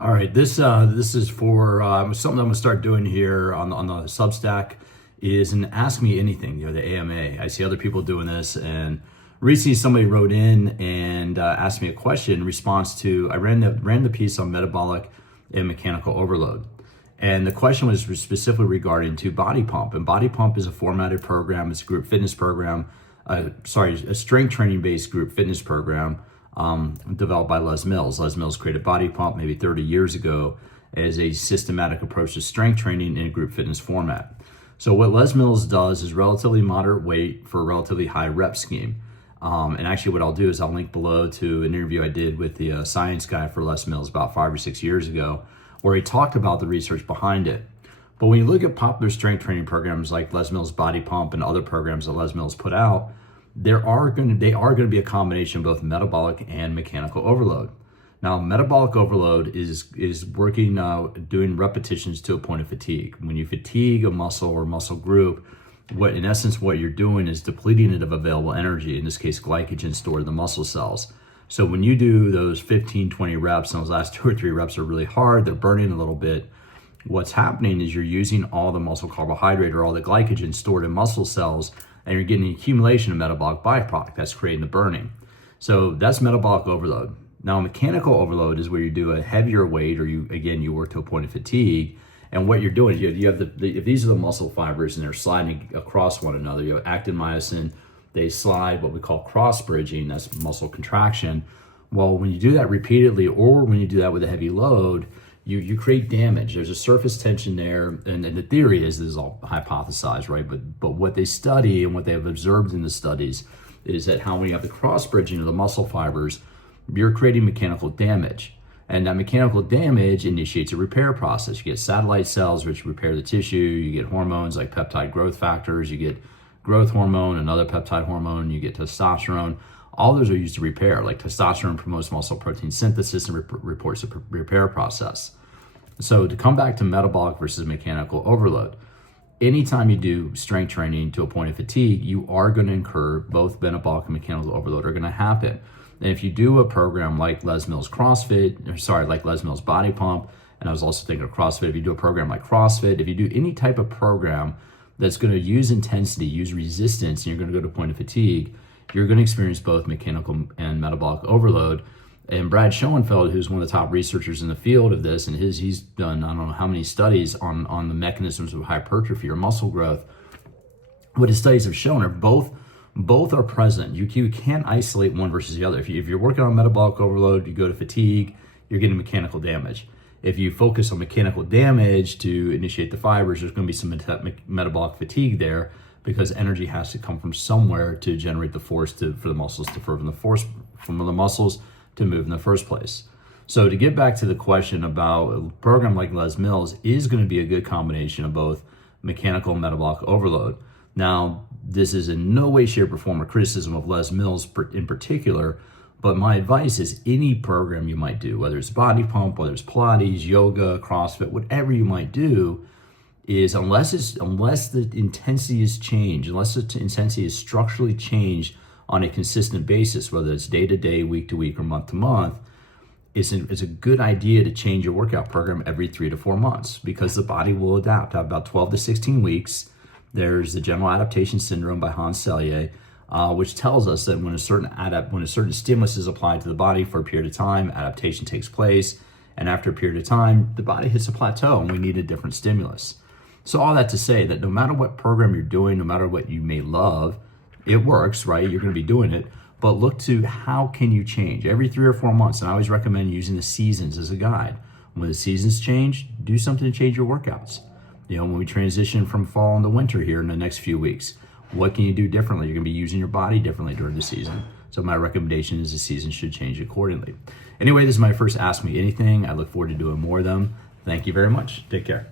All right, this is for something I'm gonna start doing here on the Substack is an Ask Me Anything, the AMA. I see other people doing this, and recently somebody wrote in and asked me a question in response to I ran the piece on metabolic and mechanical overload, and the question was specifically regarding to Body Pump. And Body Pump is a formatted program. It's a group fitness program. A strength training based group fitness program developed by Les Mills. Les Mills created Body Pump maybe 30 years ago as a systematic approach to strength training in a group fitness format. So what Les Mills does is relatively moderate weight for a relatively high rep scheme. And actually what I'll do is I'll link below to an interview I did with the science guy for Les Mills about 5 or 6 years ago, where he talked about the research behind it. But when you look at popular strength training programs like Les Mills Body Pump and other programs that Les Mills put out, they are going to be a combination of both metabolic and mechanical overload. Now, metabolic overload is working doing repetitions to a point of fatigue. When you fatigue a muscle or muscle group, what you're doing is depleting it of available energy, in this case glycogen stored in the muscle cells. So when you do those 15, 20 reps, and those last 2 or 3 reps are really hard, they're burning a little bit, what's happening is you're using all the muscle carbohydrate or all the glycogen stored in muscle cells, and you're getting an accumulation of metabolic byproduct that's creating the burning. So that's metabolic overload. Now, mechanical overload is where you do a heavier weight, or you work to a point of fatigue. And what you're doing is you have if these are the muscle fibers and they're sliding across one another, you have actin, myosin, they slide, what we call cross bridging, that's muscle contraction. Well, when you do that repeatedly, or when you do that with a heavy load, you create damage. There's a surface tension there, and the theory is, this is all hypothesized, right? But what they study and what they have observed in the studies is that when you have the cross bridging of the muscle fibers, you're creating mechanical damage. And that mechanical damage initiates a repair process. You get satellite cells which repair the tissue, you get hormones like peptide growth factors, you get growth hormone, another peptide hormone, you get testosterone. All those are used to repair, like testosterone promotes muscle protein synthesis and reports the repair process. So to come back to metabolic versus mechanical overload, anytime you do strength training to a point of fatigue, you are going to incur both metabolic and mechanical overload are going to happen. And if you do a program like Les Mills like Les Mills Body Pump, and I was also thinking of CrossFit, if you do a program like CrossFit, if you do any type of program that's going to use intensity, use resistance, and you're going to go to a point of fatigue, you're going to experience both mechanical and metabolic overload. And Brad Schoenfeld, who's one of the top researchers in the field of this, and he's done I don't know how many studies on the mechanisms of hypertrophy or muscle growth. What his studies have shown are both are present. You can't isolate one versus the other. If you're working on metabolic overload, you go to fatigue, you're getting mechanical damage. If you focus on mechanical damage to initiate the fibers, there's going to be some metabolic fatigue there, because energy has to come from somewhere to generate the force for the muscles to from the muscles to move in the first place. So to get back to the question about a program like Les Mills is going to be a good combination of both mechanical and metabolic overload. Now, this is in no way, shape, or form a criticism of Les Mills in particular, but my advice is any program you might do, whether it's Body Pump, whether it's Pilates, yoga, CrossFit, whatever you might do, is unless the intensity is changed, unless the intensity is structurally changed on a consistent basis, whether it's day to day, week to week, or month to month, it's a good idea to change your workout program every 3 to 4 months, because the body will adapt. About 12 to 16 weeks, there's the general adaptation syndrome by Hans Selye, which tells us that when a certain stimulus is applied to the body for a period of time, adaptation takes place, and after a period of time, the body hits a plateau and we need a different stimulus. So all that to say that no matter what program you're doing, no matter what you may love, it works, right? You're going to be doing it, but look to how can you change every 3 or 4 months. And I always recommend using the seasons as a guide. When the seasons change, do something to change your workouts. When we transition from fall into winter here in the next few weeks, what can you do differently? You're going to be using your body differently during the season. So my recommendation is the season should change accordingly. Anyway, this is my first Ask Me Anything. I look forward to doing more of them. Thank you very much. Take care.